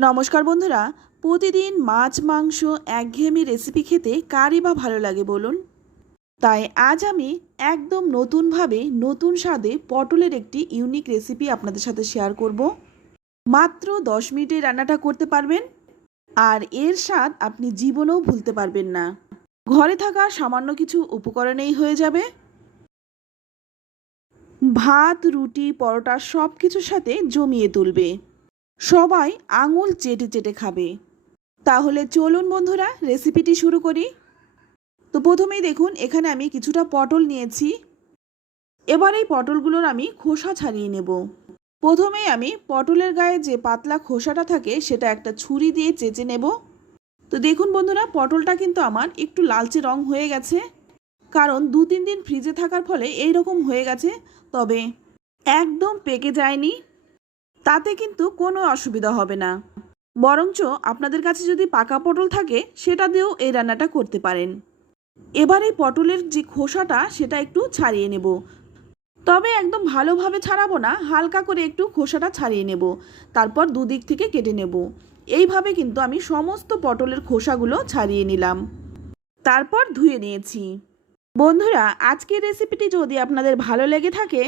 নমস্কার বন্ধুরা, প্রতিদিন মাছ, মাংস একঘেয়েমি রেসিপি খেতে কারই বা ভালো লাগে বলুন? তাই আজ আমি একদম নতুনভাবে নতুন স্বাদে পটলের একটি ইউনিক রেসিপি আপনাদের সাথে শেয়ার করব। মাত্র দশ মিনিটে রান্নাটা করতে পারবেন আর এর স্বাদ আপনি জীবনেও ভুলতে পারবেন না। ঘরে থাকা সামান্য কিছু উপকরণেই হয়ে যাবে। ভাত, রুটি, পরোটা সব কিছুর সাথে জমিয়ে তুলবে। সবাই আঙুল চেটে চেটে খাবে। তাহলে চলুন বন্ধুরা রেসিপিটি শুরু করি। তো প্রথমেই দেখুন, এখানে আমি কিছুটা পটল নিয়েছি। এবার এই পটলগুলোর আমি খোসা ছাড়িয়ে নেব। প্রথমেই আমি পটলের গায়ে যে পাতলা খোসাটা থাকে, সেটা একটা ছুরি দিয়ে চেঁচে নেব। তো দেখুন বন্ধুরা, পটলটা কিন্তু আমার একটু লালচে রং হয়ে গেছে। কারণ দু তিন দিন ফ্রিজে থাকার ফলে এই রকম হয়ে গেছে, তবে একদম পেকে যায়নি। তাতে কিন্তু কোনো অসুবিধা হবে না। বরঞ্চ আপনাদের কাছে যদি পাকা পটল থাকে, সেটা দিয়েও এই রান্নাটা করতে পারেন। এবার এই পটলের যে খোসাটা, সেটা একটু ছাড়িয়ে নেব। তবে একদম ভালোভাবে ছাড়াবো না, হালকা করে একটু খোসাটা ছাড়িয়ে নেব। তারপর দুদিক থেকে কেটে নেব। এইভাবে কিন্তু আমি সমস্ত পটলের খোসাগুলো ছাড়িয়ে নিলাম। তারপর ধুয়ে নিয়েছি। বন্ধুরা, আজকের রেসিপিটি যদি আপনাদের ভালো লেগে থাকে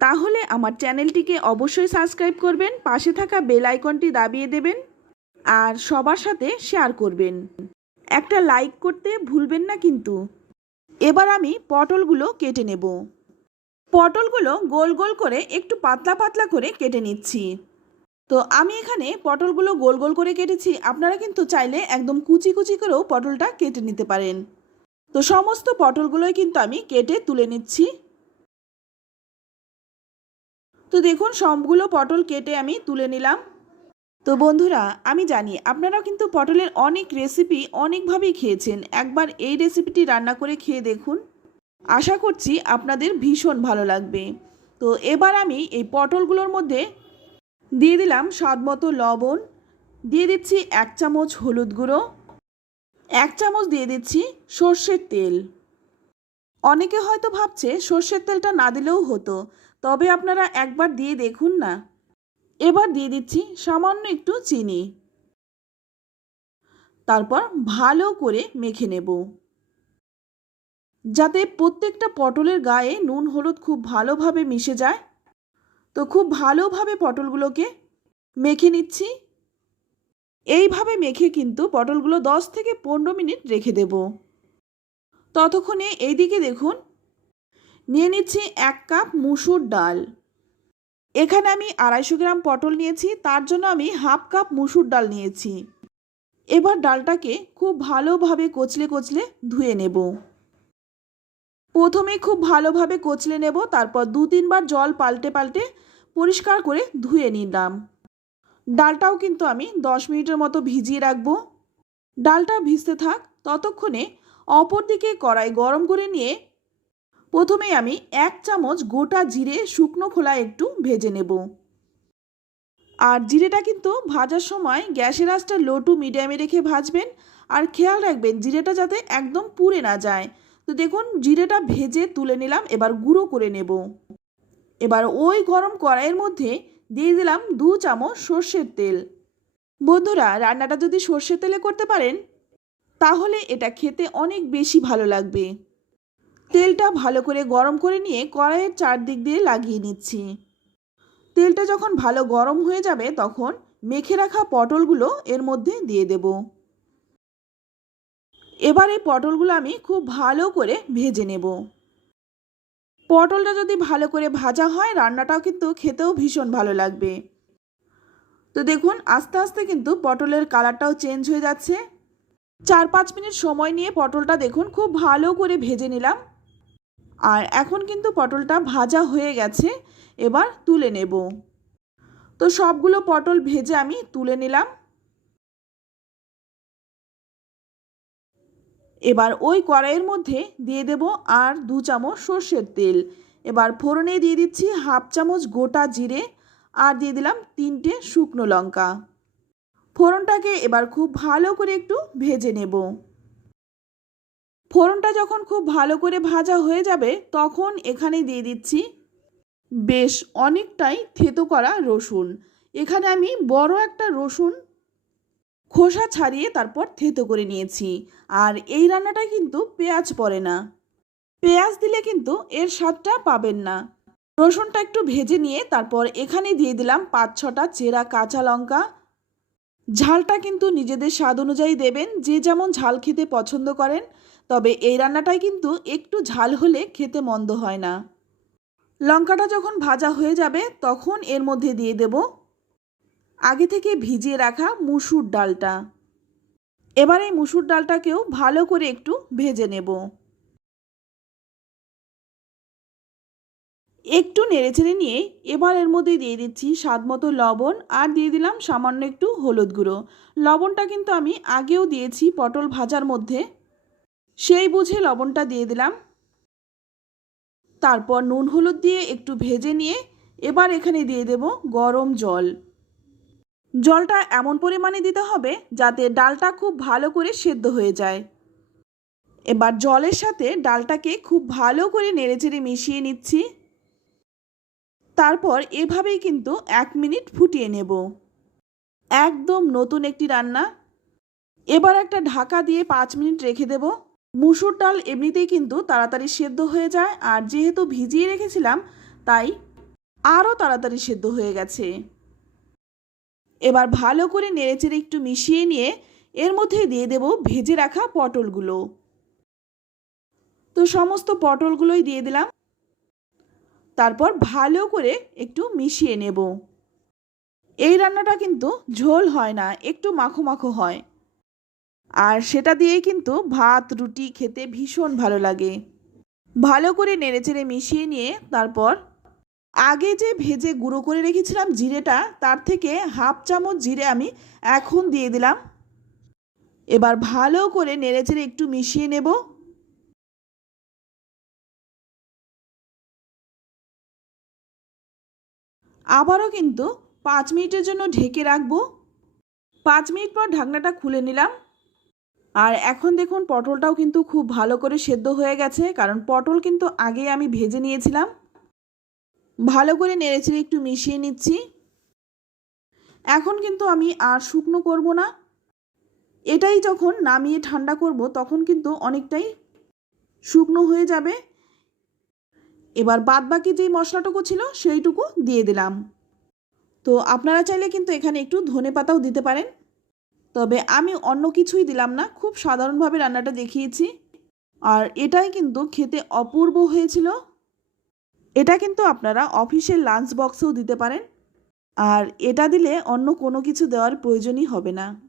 তাহলে আমার চ্যানেলটিকে অবশ্যই সাবস্ক্রাইব করবেন, পাশে থাকা বেল আইকনটি দাবিয়ে দেবেন আর সবার সাথে শেয়ার করবেন। একটা লাইক করতে ভুলবেন না কিন্তু। এবার আমি পটলগুলো কেটে নেব। পটলগুলো গোল গোল করে একটু পাতলা পাতলা করে কেটে নিচ্ছি। তো আমি এখানে পটলগুলো গোল গোল করে কেটেছি, আপনারা কিন্তু চাইলে একদম কুচি কুচি করেও পটলটা কেটে নিতে পারেন। তো সমস্ত পটলগুলোই কিন্তু আমি কেটে তুলে নিচ্ছি। তো দেখুন, সবগুলো পটল কেটে আমি তুলে নিলাম। তো বন্ধুরা, আমি জানি আপনারাও কিন্তু পটলের অনেক রেসিপি অনেকভাবেই খেয়েছেন। একবার এই রেসিপিটি রান্না করে খেয়ে দেখুন। আশা করছি আপনাদের ভীষণ ভালো লাগবে। তো এবার আমি এই পটলগুলোর মধ্যে দিয়ে দিলাম স্বাদ মতো লবণ। দিয়ে দিচ্ছি এক চামচ হলুদ গুঁড়ো। এক চামচ দিয়ে দিচ্ছি সর্ষের তেল। অনেকে হয়তো ভাবছে সর্ষের তেলটা না দিলেও হতো। তবে আপনারা একবার দিয়ে দেখুন না। এবার দিয়ে দিচ্ছি সামান্য একটু চিনি। তারপর ভালো করে মেখে নেব। যাতে প্রত্যেকটা পটলের গায়ে নুন হলুদ খুব ভালোভাবে মিশে যায়। তো খুব ভালোভাবে পটলগুলোকে মেখে নিচ্ছি। এইভাবে মেখে কিন্তু পটলগুলো দশ থেকে পনেরো মিনিট রেখে দেব। ততক্ষণে এইদিকে দেখুন নিয়ে নিচ্ছি এক কাপ মুসুর ডাল। এখানে আমি আড়াইশো গ্রাম পটল নিয়েছি, তার জন্য আমি হাফ কাপ মুসুর ডাল নিয়েছি। এবার ডালটাকে খুব ভালোভাবে কচলে কচলে ধুয়ে নেব। প্রথমে খুব ভালোভাবে কচলে নেব, তারপর দু তিনবার জল পাল্টে পাল্টে পরিষ্কার করে ধুয়ে নিলাম। ডালটাও কিন্তু আমি দশ মিনিটের মতো ভিজিয়ে রাখব। ডালটা ভিজতে থাক, ততক্ষণে অপর দিকে কড়াই গরম করে নিয়ে প্রথমে আমি এক চামচ গোটা জিরে শুকনো খোলা একটু ভেজে নেব। আর জিরেটা কিন্তু ভাজার সময় গ্যাসের আঁচটা লো টু মিডিয়ামে রেখে ভাজবেন। আর খেয়াল রাখবেন জিরেটা যাতে একদম পুড়ে না যায়। তো দেখুন, জিরেটা ভেজে তুলে নিলাম, এবার গুঁড়ো করে নেব। এবার ওই গরম কড়াইয়ের মধ্যে দিয়ে দিলাম দু চামচ সর্ষের তেল। বন্ধুরা, রান্নাটা যদি সর্ষের তেলে করতে পারেন, তাহলে এটা খেতে অনেক বেশি ভালো লাগবে। তেলটা ভালো করে গরম করে নিয়ে কড়াইয়ের চারদিক দিয়ে লাগিয়ে নিচ্ছি। তেলটা যখন ভালো গরম হয়ে যাবে, তখন মেখে রাখা পটলগুলো এর মধ্যে দিয়ে দেব। এবার এই পটলগুলো আমি খুব ভালো করে ভেজে নেব। পটলটা যদি ভালো করে ভাজা হয়, রান্নাটাও কিন্তু খেতেও ভীষণ ভালো লাগবে। তো দেখুন, আস্তে আস্তে কিন্তু পটলের কালারটাও চেঞ্জ হয়ে যাচ্ছে। চার পাঁচ মিনিট সময় নিয়ে পটলটা দেখুন, খুব ভালো করে ভেজে নিলাম। আর এখন কিন্তু পটলটা ভাজা হয়ে গেছে, এবার তুলে নেব। তো সবগুলো পটল ভেজে আমি তুলে নিলাম। এবার ওই কড়াইয়ের মধ্যে দিয়ে দেব আর দু চামচ সর্ষের তেল। এবার ফোড়নে দিয়ে দিচ্ছি হাফ চামচ গোটা জিরে আর দিয়ে দিলাম তিনটে শুকনো লঙ্কা। ফোড়নটাকে এবার খুব ভালো করে একটু ভেজে নেব। ফোড়নটা যখন খুব ভালো করে ভাজা হয়ে যাবে, তখন এখানে দিয়ে দিচ্ছি বেশ অনেকটাই থেতো করা রসুন। এখানে আমি বড় একটা রসুন খোসা ছাড়িয়ে তারপর থেতো করে নিয়েছি। আর এই রান্নাটা কিন্তু পেঁয়াজ পড়ে না। পেঁয়াজ দিলে কিন্তু এর স্বাদটা পাবেন না। রসুনটা একটু ভেজে নিয়ে তারপর এখানে দিয়ে দিলাম পাঁচ ছটা চেরা কাঁচা লঙ্কা। ঝালটা কিন্তু নিজেদের স্বাদ অনুযায়ী দেবেন, যে যেমন ঝাল খেতে পছন্দ করেন। তবে এই রান্নাটাই কিন্তু একটু ঝাল হলে খেতে মন্দ হয় না। লঙ্কাটা যখন ভাজা হয়ে যাবে, তখন এর মধ্যে দিয়ে দেব আগে থেকে ভিজিয়ে রাখা মুসুর ডালটা। এবার এই মুসুর ডালটাকেও ভালো করে একটু ভেজে নেব। একটু নেড়েচেড়ে নিয়ে এবার এর মধ্যে দিয়ে দিচ্ছি স্বাদ মতো লবণ আর দিয়ে দিলাম সামান্য একটু হলুদ গুঁড়ো। লবণটা কিন্তু আমি আগেও দিয়েছি পটল ভাজার মধ্যে। সেই বুঝে লবণটা দিয়ে দিলাম। তারপর নুন হলুদ দিয়ে একটু ভেজে নিয়ে এবার এখানে দিয়ে দেব গরম জল। জলটা এমন পরিমাণে দিতে হবে যাতে ডালটা খুব ভালো করে সেদ্ধ হয়ে যায়। এবার জলের সাথে ডালটাকে খুব ভালো করে নেড়েচেড়ে মিশিয়ে নিচ্ছি। তারপর এভাবেই কিন্তু এক মিনিট ফুটিয়ে নেব। একদম নতুন একটি রান্না। এবার একটা ঢাকা দিয়ে পাঁচ মিনিট রেখে দেব। মুসুর ডাল এমনিতেই কিন্তু তাড়াতাড়ি সেদ্ধ হয়ে যায়, আর যেহেতু ভিজিয়ে রেখেছিলাম, তাই আরও তাড়াতাড়ি সেদ্ধ হয়ে গেছে। এবার ভালো করে নেড়েচেড়ে একটু মিশিয়ে নিয়ে এর মধ্যে দিয়ে দেব ভেজে রাখা পটলগুলো। তো সমস্ত পটলগুলোই দিয়ে দিলাম। তারপর ভালো করে একটু মিশিয়ে নেব। এই রান্নাটা কিন্তু ঝোল হয় না, একটু মাখো মাখো হয়। আর সেটা দিয়ে কিন্তু ভাত, রুটি খেতে ভীষণ ভালো লাগে। ভালো করে নেড়েচেড়ে মিশিয়ে নিয়ে তারপর আগে যে ভেজে গুঁড়ো করে রেখেছিলাম জিরেটা, তার থেকে হাফ চামচ জিরে আমি এখন দিয়ে দিলাম। এবার ভালো করে নেড়েচেড়ে একটু মিশিয়ে নেব। আবারও কিন্তু পাঁচ মিনিটের জন্য ঢেকে রাখব। পাঁচ মিনিট পর ঢাকনাটা খুলে নিলাম। আর এখন দেখুন পটলটাও কিন্তু খুব ভালো করে সেদ্ধ হয়ে গেছে, কারণ পটল কিন্তু আগে আমি ভেজে নিয়েছিলাম। ভালো করে নেড়েচেড়ে একটু মিশিয়ে নিচ্ছি। এখন কিন্তু আমি আর শুকনো করব না। এটাই যখন নামিয়ে ঠান্ডা করব তখন কিন্তু অনেকটাই শুকনো হয়ে যাবে। এবার বাদ বাকি যেই মশলাটুকু ছিল সেইটুকু দিয়ে দিলাম। তো আপনারা চাইলে কিন্তু এখানে একটু ধনে পাতাও দিতে পারেন। তবে আমি অন্য কিছুই দিলাম না, খুব সাধারণভাবে রান্নাটা দেখিয়েছি। আর এটাই কিন্তু খেতে অপূর্ব হয়েছিল। এটা কিন্তু আপনারা অফিসের লাঞ্চ বক্সেও দিতে পারেন। আর এটা দিলে অন্য কোনো কিছু দেওয়ার প্রয়োজনই হবে না।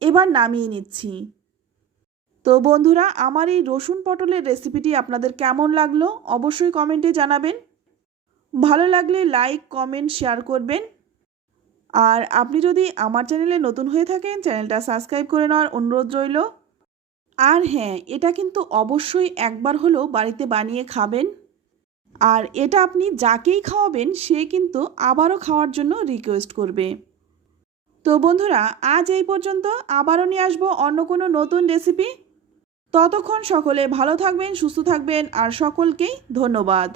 এবার নামিয়ে নিচ্ছি। তো বন্ধুরা, আমার এই রসুন পটলের রেসিপিটি আপনাদের কেমন লাগল অবশ্যই কমেন্টে জানাবেন। ভালো লাগলে লাইক, কমেন্ট, শেয়ার করবেন। আর আপনি যদি আমার চ্যানেলে নতুন হয়ে থাকেন, চ্যানেলটা সাবস্ক্রাইব করে নেওয়ার অনুরোধ রইল। আর হ্যাঁ এটা কিন্তু অবশ্যই একবার হলেও বাড়িতে বানিয়ে খাবেন। আর এটা আপনি যাকেই খাওয়াবেন, সে কিন্তু আবারও খাওয়ার জন্য রিকোয়েস্ট করবে। তো বন্ধুরা, আজ এই পর্যন্ত আবারও নিয়ে আসব অন্য কোনো নতুন রেসিপি ততক্ষণ সকলে ভালো থাকবেন, সুস্থ থাকবেন, আর সকলকেই ধন্যবাদ।